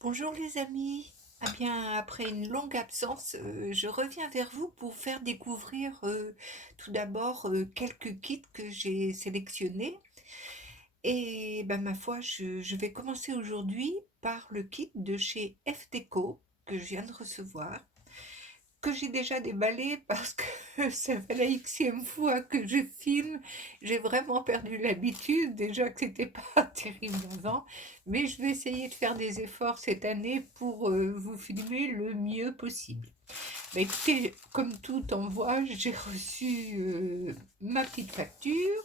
Bonjour les amis. Ah bien, après une longue absence, je reviens vers vous pour faire découvrir tout d'abord quelques kits que j'ai sélectionnés. Et ben, ma foi, je vais commencer aujourd'hui par le kit de chez FDeco que je viens de recevoir, que j'ai déjà déballé parce que ça fait la xème fois que je filme. J'ai vraiment perdu l'habitude, déjà que c'était pas terrible avant, mais je vais essayer de faire des efforts cette année pour vous filmer le mieux possible. Bah, écoutez, comme tout envoi, j'ai reçu ma petite facture.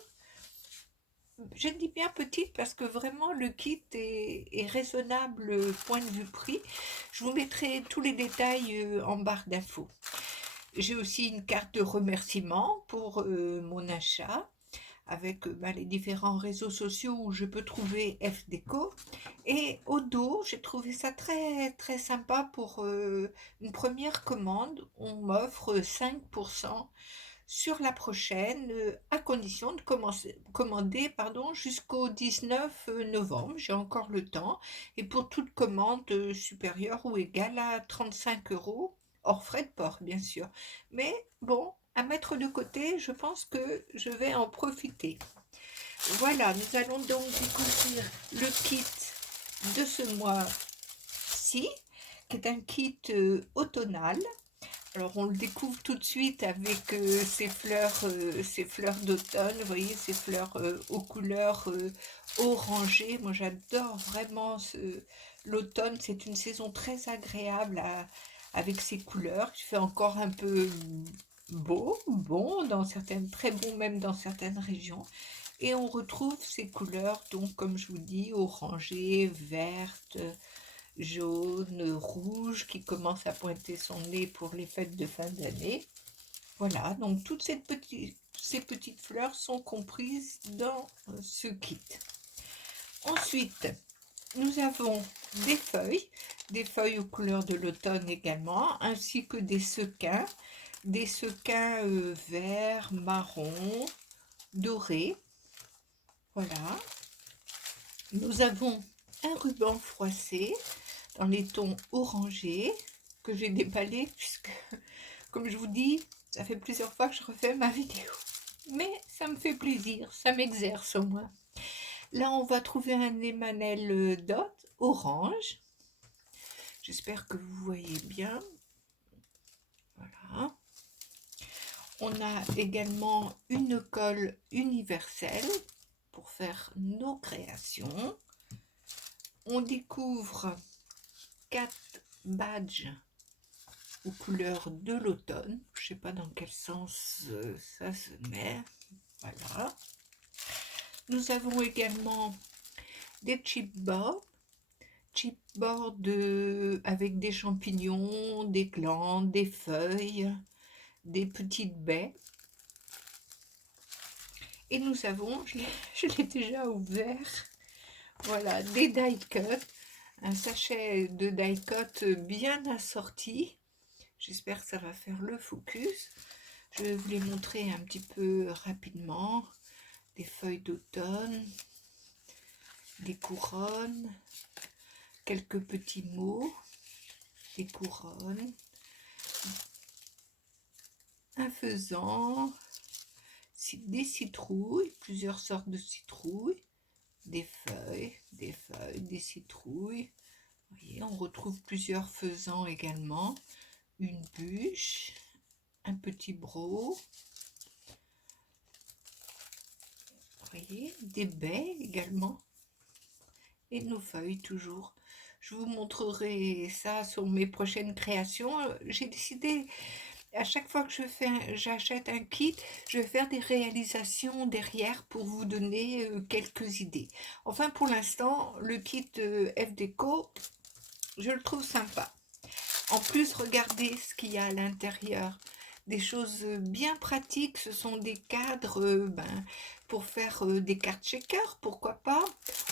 Je dis bien petite parce que vraiment le kit est raisonnable point de vue prix. Je vous mettrai tous les détails en barre d'infos. J'ai aussi une carte de remerciement pour mon achat avec les différents réseaux sociaux où je peux trouver FDeco. Et au dos, j'ai trouvé ça très très sympa pour une première commande. On m'offre 5% sur la prochaine, à condition de commander jusqu'au 19 novembre. J'ai encore le temps. Et pour toute commande supérieure ou égale à 35 euros, hors frais de port, bien sûr. Mais bon, à mettre de côté, je pense que je vais en profiter. Voilà, nous allons donc découvrir le kit de ce mois-ci, qui est un kit automnal. Alors on le découvre tout de suite avec ces fleurs d'automne, vous voyez, ces fleurs aux couleurs orangées. Moi j'adore vraiment l'automne, c'est une saison très agréable avec ces couleurs. Il fait encore un peu beau, bon, dans certaines, très bon même dans certaines régions. Et on retrouve ces couleurs, donc comme je vous dis, orangées, vertes, jaune, rouge, qui commence à pointer son nez pour les fêtes de fin d'année. Voilà, donc toutes ces petites fleurs sont comprises dans ce kit. Ensuite, nous avons des feuilles aux couleurs de l'automne également, ainsi que des sequins verts, marron, dorés. Voilà. Nous avons un ruban froissé dans les tons orangés que j'ai déballé puisque, comme je vous dis, ça fait plusieurs fois que je refais ma vidéo. Mais ça me fait plaisir, ça m'exerce au moins. Là, on va trouver un Emmanuel Dot orange. J'espère que vous voyez bien. Voilà. On a également une colle universelle pour faire nos créations. On découvre 4 badges aux couleurs de l'automne. Je ne sais pas dans quel sens ça se met. Voilà. Nous avons également des chipboards. Avec des champignons, des glandes, des feuilles, des petites baies. Et nous avons, je l'ai déjà ouvert, voilà, des die cuts, un sachet de die cut bien assorti. J'espère que ça va faire le focus. Je vais vous les montrer un petit peu rapidement. Des feuilles d'automne, des couronnes, quelques petits mots, des couronnes, un faisan, des citrouilles, plusieurs sortes de citrouilles, des feuilles, des citrouilles. Vous voyez, on retrouve plusieurs faisans également, une bûche, un petit broc. Vous voyez, des baies également. Et nos feuilles toujours. Je vous montrerai ça sur mes prochaines créations. J'ai décidé, à chaque fois que j'achète un kit, je vais faire des réalisations derrière pour vous donner quelques idées. Enfin, pour l'instant, le kit FDeco, je le trouve sympa. En plus, regardez ce qu'il y a à l'intérieur. Des choses bien pratiques, ce sont des cadres pour faire des cartes checker, pourquoi pas.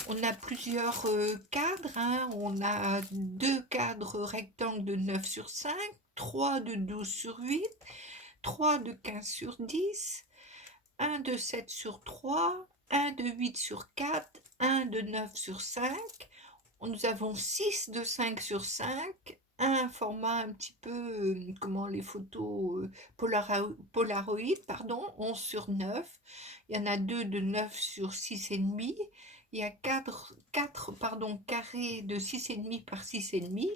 On a plusieurs cadres, hein. On a 2 cadres rectangles de 9 sur 5, 3 de 12 sur 8, 3 de 15 sur 10, un de 7 sur 3, un de 8 sur 4, un de 9 sur 5. Nous avons 6 de 5 sur 5, un format un petit peu, comment les photos Polaroid, pardon, 11 sur 9. Il y en a 2 de 9 sur 6,5. Il y a 4 pardon, carrés de 6,5 par 6,5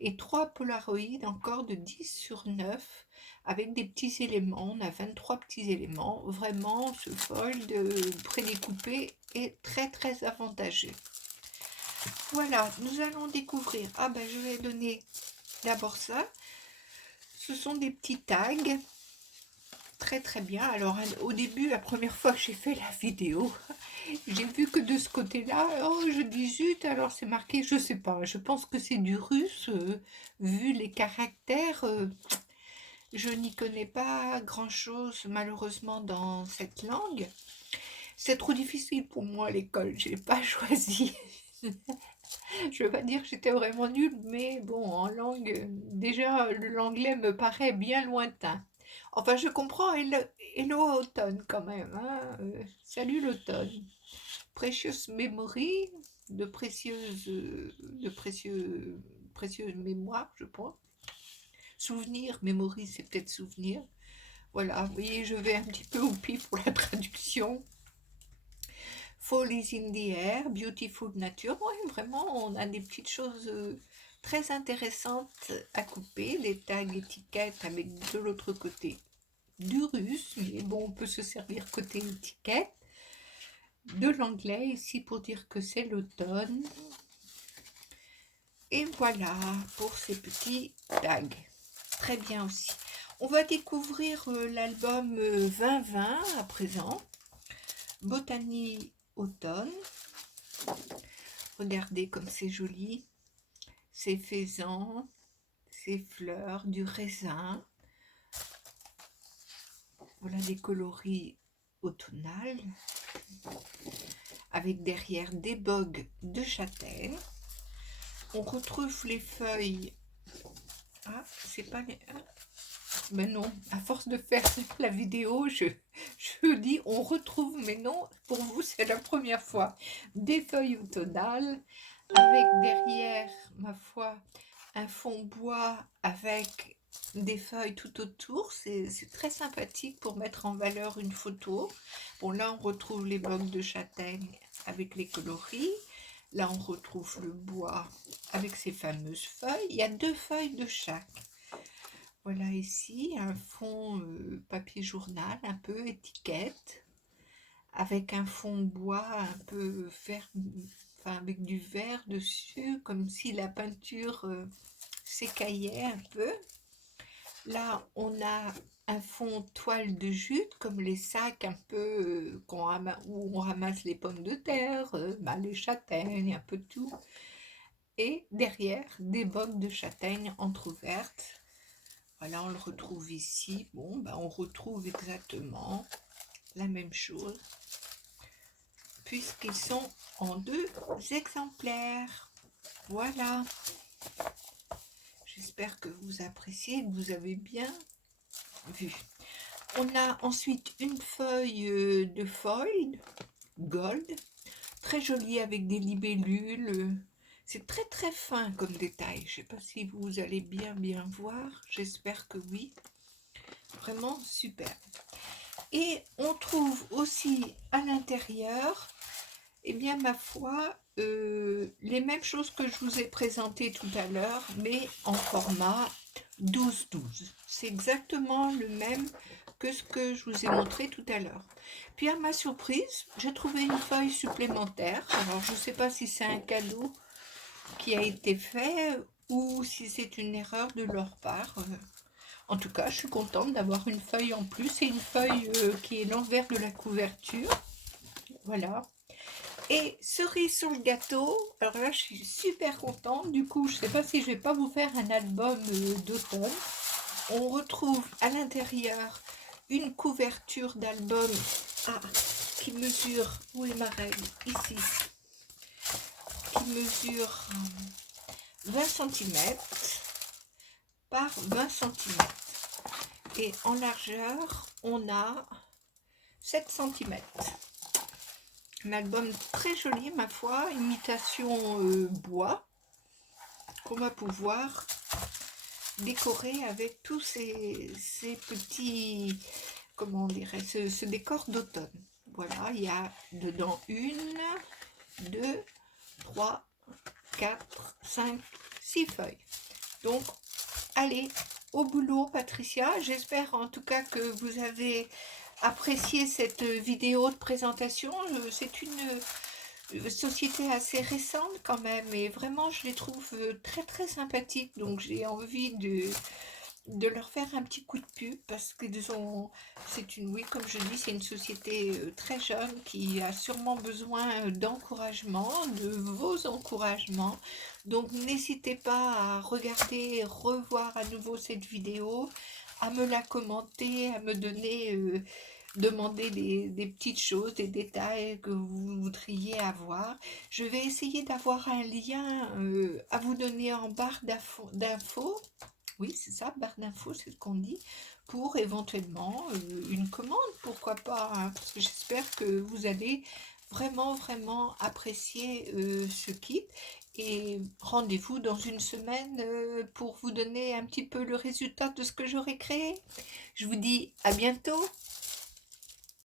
et 3 Polaroid encore de 10 sur 9 avec des petits éléments. On a 23 petits éléments. Vraiment, ce fold prédécoupé est très très avantageux. Voilà, nous allons découvrir. Ah ben, je vais donner d'abord ça. Ce sont des petits tags. Très très bien. Alors au début, la première fois que j'ai fait la vidéo, j'ai vu que de ce côté-là, oh je dis zut, alors c'est marqué, je sais pas, je pense que c'est du russe, vu les caractères, je n'y connais pas grand-chose malheureusement dans cette langue. C'est trop difficile pour moi à l'école, j'ai pas choisi. Je veux pas dire que j'étais vraiment nulle, mais bon, en langue, déjà l'anglais me paraît bien lointain. Enfin, je comprends Hello Automne quand même, hein, salut l'automne. Precious Memory, précieuses mémoires, je pense. Souvenir, memory, c'est peut-être souvenir. Voilà, vous voyez, je vais un petit peu au pif pour la traduction. Fall is in the air, beautiful nature. Oui, vraiment, on a des petites choses très intéressantes à couper, des tags étiquettes avec de l'autre côté du russe, mais bon, on peut se servir côté étiquette, de l'anglais ici pour dire que c'est l'automne. Et voilà pour ces petits tags. Très bien aussi. On va découvrir l'album 2020 à présent. Botanie automne. Regardez comme c'est joli. Ces faisans, ces fleurs, du raisin. Voilà des coloris automnales. Avec derrière des bogues de châtaigne. On retrouve les feuilles. Ah, c'est pas les... Mais non, à force de faire la vidéo, je dis on retrouve, mais non, pour vous c'est la première fois. Des feuilles automnales, avec derrière, ma foi, un fond bois avec des feuilles tout autour. C'est très sympathique pour mettre en valeur une photo. Bon, là on retrouve les blocs de châtaigne avec les coloris. Là on retrouve le bois avec ses fameuses feuilles. Il y a 2 feuilles de chaque. Voilà ici un fond papier journal, un peu étiquette, avec un fond bois un peu vert, enfin avec du vert dessus, comme si la peinture s'écaillait un peu. Là, on a un fond toile de jute, comme les sacs un peu où on ramasse les pommes de terre, les châtaignes, un peu tout. Et derrière, des bogues de châtaignes entrouvertes. Voilà, on le retrouve ici. Bon, on retrouve exactement la même chose, puisqu'ils sont en 2 exemplaires. Voilà. J'espère que vous appréciez, que vous avez bien vu. On a ensuite une feuille de foil gold, très jolie avec des libellules. C'est très très fin comme détail. Je ne sais pas si vous allez bien voir. J'espère que oui. Vraiment super. Et on trouve aussi à l'intérieur, eh bien ma foi, les mêmes choses que je vous ai présentées tout à l'heure, mais en format 12-12. C'est exactement le même que ce que je vous ai montré tout à l'heure. Puis à ma surprise, j'ai trouvé une feuille supplémentaire. Alors je ne sais pas si c'est un cadeau qui a été fait ou si c'est une erreur de leur part. En tout cas, je suis contente d'avoir une feuille en plus. C'est une feuille qui est l'envers de la couverture. Voilà. Et cerise sur le gâteau, alors là je suis super contente, du coup je ne sais pas si je vais pas vous faire un album d'automne. On retrouve à l'intérieur une couverture d'album qui mesure, où est ma règle? Ici, qui mesure 20 cm par 20 cm. Et en largeur, on a 7 cm. Un album très joli, ma foi, imitation bois, qu'on va pouvoir décorer avec tous ces petits, comment on dirait, ce décor d'automne. Voilà, il y a dedans une, deux, trois, quatre, cinq, six feuilles. Donc, allez, au boulot, Patricia. J'espère en tout cas que vous avez apprécié cette vidéo de présentation. C'est une société assez récente quand même, et vraiment je les trouve très très sympathiques, donc j'ai envie de leur faire un petit coup de pub parce qu'ils ont, c'est une, oui comme je dis, c'est une société très jeune qui a sûrement besoin d'encouragement, de vos encouragements, donc n'hésitez pas à regarder, revoir à nouveau cette vidéo, à me la commenter, à me donner demander des petites choses, des détails que vous voudriez avoir. Je vais essayer d'avoir un lien à vous donner en barre d'infos. Oui, c'est ça, barre d'infos, c'est ce qu'on dit, pour éventuellement une commande, pourquoi pas, hein, parce que j'espère que vous allez vraiment, vraiment apprécier ce kit. Et rendez-vous dans une semaine pour vous donner un petit peu le résultat de ce que j'aurai créé. Je vous dis à bientôt.